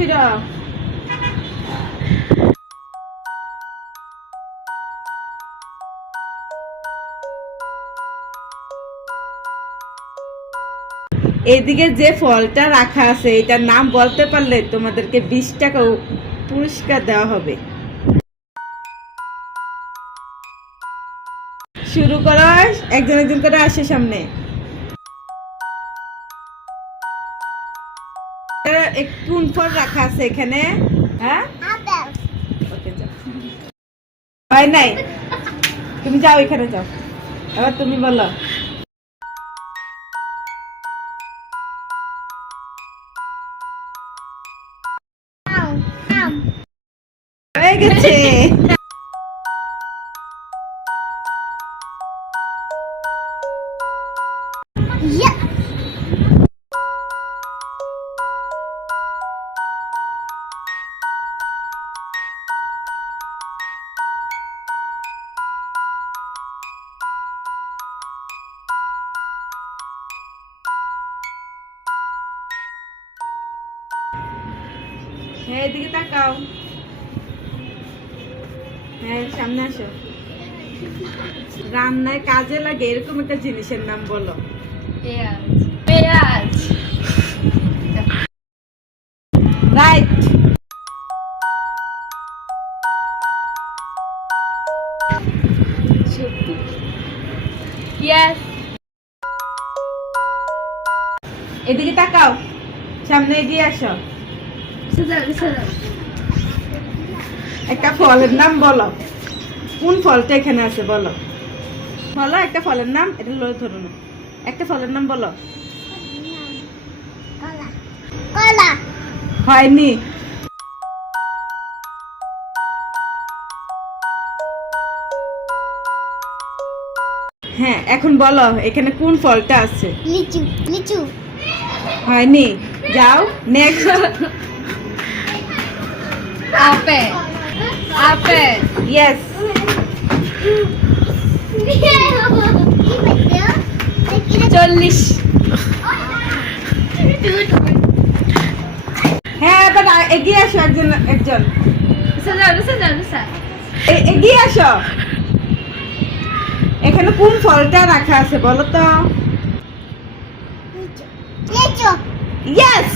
ফিরো। এদিকে যে ফলটা রাখা আছে এটার নাম বলতে পারলে তোমাদেরকে 20 টাকা পুরস্কার দেওয়া হবে। শুরু করো, একজন একজন করে আসে সামনে। কোন ফল রাখা আছে এখানে? হ্যাঁ, ওকে যাও। হয় নাই, তুমি যাও, এখানে যাও। এবার তুমি বলো। হয়ে গেছে। হ্যাঁ, এদিকে তাকাও। হ্যাঁ, সামনে আসো। রান্নায় কাজে লাগে এরকম একটা জিনিসের নাম বলো। পেঁয়াজ। পেঁয়াজ। রাইট। সত্যি। ইয়েস। এদিকে তাকাও, সামনে এগিয়ে আসো। একটা ফলের নাম বলো। কোন ফলটা এখানে আছে বলো। বলো একটা ফলের নাম। এটা লয়ে ধরো না। একটা ফলের নাম বলো। কলা। হয়নি। হ্যাঁ, এখন বলো এখানে কোন ফলটা আছে। লিচু। লিচু। হয়নি, যাও নেক্সট। আপেল। আপেল। ইয়েস। চল্লিশ। হ্যাঁ, এবার এগিয়ে আসো, একজন একজন এগিয়ে আসো। এখানে কোন ফলটা রাখা আছে বলো তো। লিচু। ইয়েস।